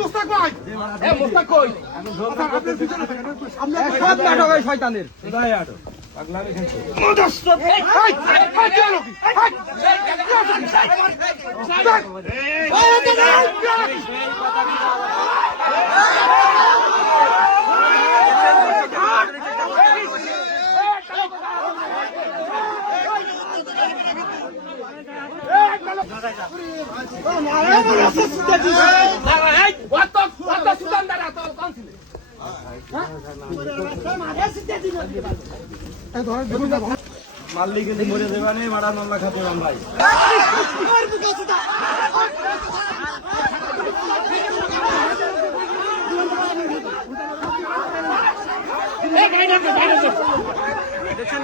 মুস্তাক ভাই মুস্তাক কই সামনে সব নাটক হয় শয়তানের পাগলামি খাইছো মদস্ত এই চলো কি মাল্লিকে মরে দেবা নেই মারা মামলা খাতে ভাই দেখছেন